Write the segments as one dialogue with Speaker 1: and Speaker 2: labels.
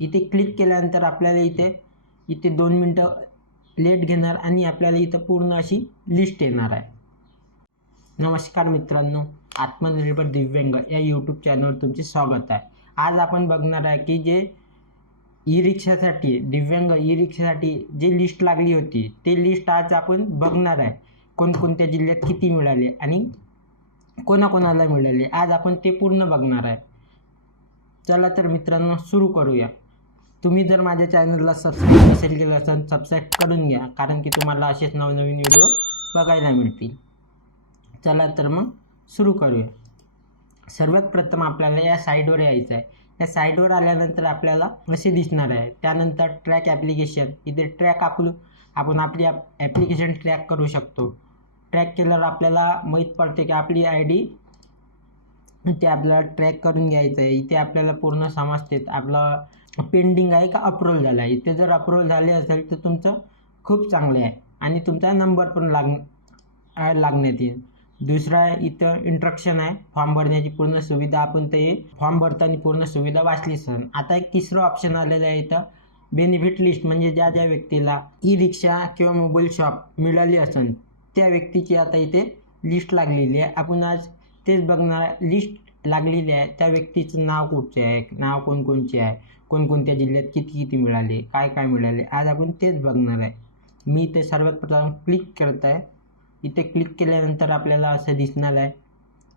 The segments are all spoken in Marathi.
Speaker 1: इथे क्लिक केल्यानंतर आपल्याला इथे इथे दोन मिनटं लेट घेणार आणि आपल्याला इथं पूर्ण अशी लिस्ट येणार आहे. नमस्कार मित्रांनो आत्मनिर्भर दिव्यांग या यूट्यूब चॅनलवर तुमचे स्वागत आहे. आज आपण बघणार आहे की जे ई रिक्षासाठी दिव्यांग ई रिक्षासाठी जी लिस्ट लागली होती ते लिस्ट आज आपण बघणार आहे. कोणकोणत्या जिल्ह्यात किती मिळाले आणि कोणाकोणाला मिळाले आज आपण ते पूर्ण बघणार आहे. चला तर मित्रांनो सुरू करूया. तुम्ही जर माझ्या चॅनलला सबस्क्राईब नसेल केलं असेल सबस्क्राईब करून घ्या. कारण की तुम्हाला असेच नवनवीन व्हिडिओ बघायला मिळतील. चला तर मग सुरू करूया. सर्वात प्रथम आपल्याला या साईडवर यायचं आहे. या साईडवर आल्यानंतर आपल्याला असे दिसणार आहे. त्यानंतर ट्रॅक ॲप्लिकेशन इथे ट्रॅक आपलं आपण आपली ॲप्लिकेशन ट्रॅक करू शकतो. ट्रॅक केल्यावर आपल्याला माहीत पडते की आपली आय डी ते आपल्याला ट्रॅक करून घ्यायचं आहे. इथे आपल्याला पूर्ण समजते. आपलं पेंडिंग आहे का अप्रूव्हल झालं आहे. इथे जर अप्रूव्हल झाले असेल तर तुमचं खूप चांगलं आहे. आणि तुमचा नंबर पण लाग लागण्यात येईल. दुसरा आहे इथं इंट्रक्शन आहे. फॉर्म भरण्याची पूर्ण सुविधा आपण ते फॉर्म भरताना पूर्ण सुविधा वाचली सर. आता एक तिसरं ऑप्शन आलेलं आहे इथं. बेनिफिट लिस्ट म्हणजे ज्या ज्या व्यक्तीला ई रिक्षा किंवा मोबाईल शॉप मिळाली असेल त्या व्यक्तीची आता इथे लिस्ट लागलेली आहे. आपण आज तेच बघणार लिस्ट लागलेली आहे. त्या व्यक्तीचं नाव कुठचे आहे? नाव कोणकोणचे आहे? कोणकोणत्या जिल्ह्यात किती किती मिळाले काय काय मिळाले आज आपण तेच बघणार आहे. मी इथे सर्वात प्रथम क्लिक करत आहे. इथे क्लिक केल्यानंतर आपल्याला असं दिसणार आहे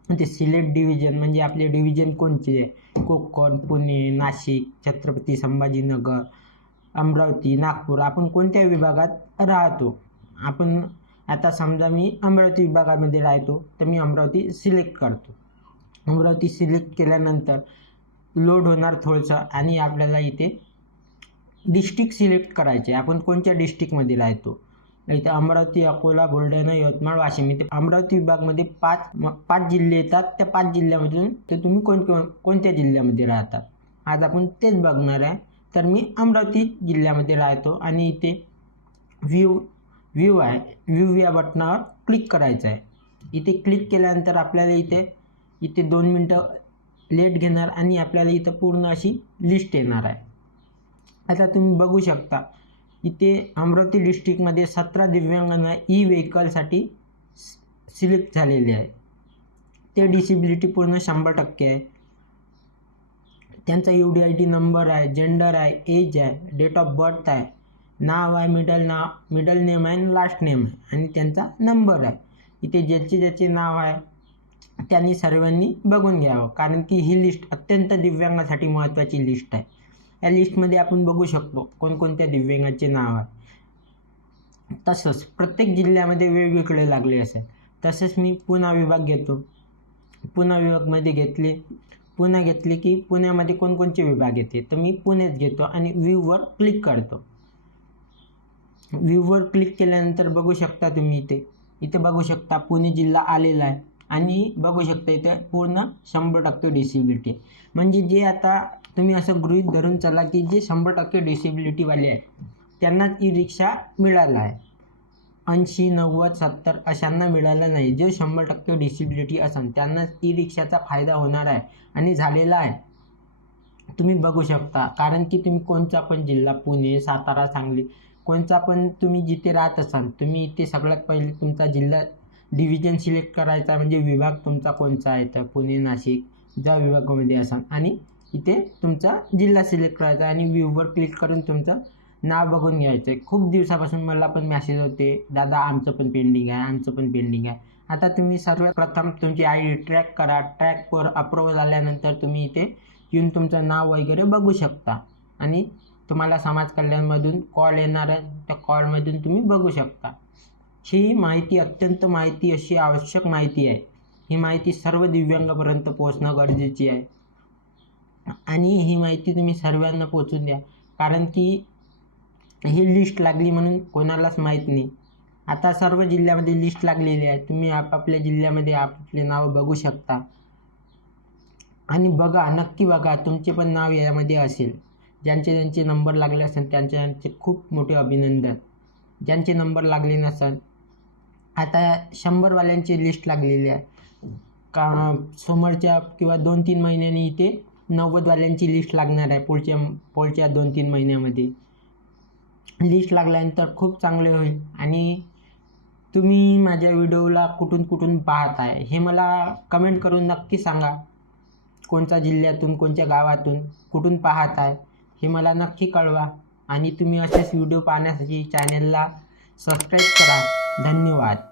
Speaker 1: ते सिलेक्ट डिव्हिजन म्हणजे आपले डिव्हिजन कोणचे आहे? कोकण पुणे नाशिक छत्रपती संभाजीनगर अमरावती नागपूर. आपण कोणत्या विभागात राहतो? आपण आता समजा मी अमरावती विभागामध्ये राहतो तर मी अमरावती सिलेक्ट करतो. अमरावती सिलेक्ट केल्यानंतर लोड होणार थोडंसं आणि आपल्याला इथे डिस्ट्रिक्ट सिलेक्ट करायचे आपण कोणत्या डिस्ट्रिक्टमध्ये राहतो? इथे अमरावती अकोला बुलढाणा यवतमाळ वाशिम. इथे अमरावती विभागमध्ये पाच पाच जिल्हे येतात. त्या पाच जिल्ह्यामधून ते तुम्ही कोण कोण- कोणत्या जिल्ह्यामध्ये राहतात आज आपण तेच बघणार आहे. तर मी अमरावती जिल्ह्यामध्ये राहतो आणि इथे व्ह्यू व्ह्यू आहे. व्ह्यू या बटनावर क्लिक करायचं आहे इथे क्लिक केल्यानंतर आपल्याला इथे इथे दोन मिनटं लेट घेणार आणि आपल्याला इथं पूर्ण अशी लिस्ट येणार आहे. आता तुम्ही बघू शकता इथे अमरावती डिस्ट्रिक्टमध्ये सतरा दिव्यांगांना ई व्हेकलसाठी सिलेक्ट झालेले आहे. ते डिसेबिलिटी पूर्ण शंभर टक्के आहे. त्यांचा U D I D number आहे जेंडर आहे एज आहे डेट ऑफ बर्थ आहे नाव आहे मिडल नाव मिडल नेम आहे आणि लास्ट नेम आहे. आणि त्यांचा नंबर आहे. इथे ज्याचे ज्याचे नाव आहे त्यांनी सर्वांनी बघून घ्यावं. कारण की ही लिस्ट अत्यंत दिव्यांगासाठी महत्त्वाची लिस्ट आहे. या लिस्टमध्ये आपण बघू शकतो कोणकोणत्या दिव्यांगाचे नाव आहे तसंच प्रत्येक जिल्ह्यामध्ये वेगवेगळे लागले असेल. तसंच मी पुणा विभाग घेतो. पुणा विभागमध्ये घेतले पुणे घेतले की पुण्यामध्ये कोणकोणते विभाग येते. तर मी पुणेच घेतो आणि व्ह्यूवर क्लिक करतो. व्ह्यूवर क्लिक केल्यानंतर बघू शकता तुम्ही इथे. इथे बघू शकता पुणे जिल्हा आलेला आहे. आणि बघू शकता इथे पूर्ण शंभर टक्के डिसेबिलिटी म्हणजे जे आता तुम्ही असं गृहीत धरून चला की जे शंभर टक्के डिसेबिलिटीवाले आहेत त्यांनाच ई रिक्षा मिळाला आहे. ऐंशी नव्वद सत्तर अशांना मिळाला नाही. जे शंभर टक्के डिसेबिलिटी असन त्यांनाच ई रिक्षाचा फायदा होणार आहे आणि झालेला आहे. तुम्ही बघू शकता कारण की तुम्ही कोणचा पण जिल्हा पुणे सातारा सांगली कोणचा पण तुम्ही जिथे राहत असाल तुम्ही इथे सगळ्यात पहिले तुमचा जिल्हा डिव्हिजन सिलेक्ट करायचा म्हणजे विभाग तुमचा कोणचा आहे तर पुणे नाशिक ज्या विभागामध्ये असाल. आणि इथे तुमचा जिल्हा सिलेक्ट करायचा आणि व्ह्यूवर क्लिक करून तुमचं नाव बघून घ्यायचं आहे खूप दिवसापासून मला पण मॅसेज होते दादा आमचं पण पेंडिंग आहे आमचं पण पेंडिंग आहे. आता तुम्ही सर्वात प्रथम तुमची आय डी ट्रॅक करा. ट्रॅकवर अप्रूव्हल आल्यानंतर तुम्ही इथे येऊन तुमचं नाव वगैरे बघू शकता. आणि तुम्हाला समाज कल्याणमधून कॉल येणार आहे त्या कॉलमधून तुम्ही बघू शकता. ही माहिती अत्यंत माहिती अशी आवश्यक माहिती आहे. ही माहिती सर्व दिव्यांगापर्यंत पोहोचणं गरजेची आहे. आणि ही माहिती तुम्ही सर्वांना पोचून द्या. कारण की ही लिस्ट लागली म्हणून कोणालाच माहीत नाही. आता सर्व जिल्ह्यामध्ये लिस्ट लागलेली आहे. तुम्ही आपापल्या जिल्ह्यामध्ये आपापले नावं बघू शकता. आणि बघा नक्की बघा तुमचे पण नाव यामध्ये असेल. ज्यांचे ज्यांचे नंबर लागले असेल त्यांचे त्यांचे खूप मोठे अभिनंदन. ज्यांचे नंबर लागले नसेल आता शंभरवाल्यांची लिस्ट लागलेली आहे. का समोरच्या किंवा दोन तीन महिन्यांनी इथे नव्वदवाल्यांची लिस्ट लागणार आहे पुढच्या पुढच्या दोन तीन महिन्यामध्ये. लिस्ट लागल्यानंतर खूप चांगले होईल आणि तुम्ही माझ्या व्हिडिओला कुठून कुठून पाहत आहे हे मला कमेंट करून नक्की सांगा. कोणत्या जिल्ह्यातून कोणत्या गावातून कुठून पाहत आहे हे मला नक्की कळवा आणि तुम्ही असेच व्हिडिओ पाहण्यासाठी चॅनलला सबस्क्राईब करा. धन्यवाद.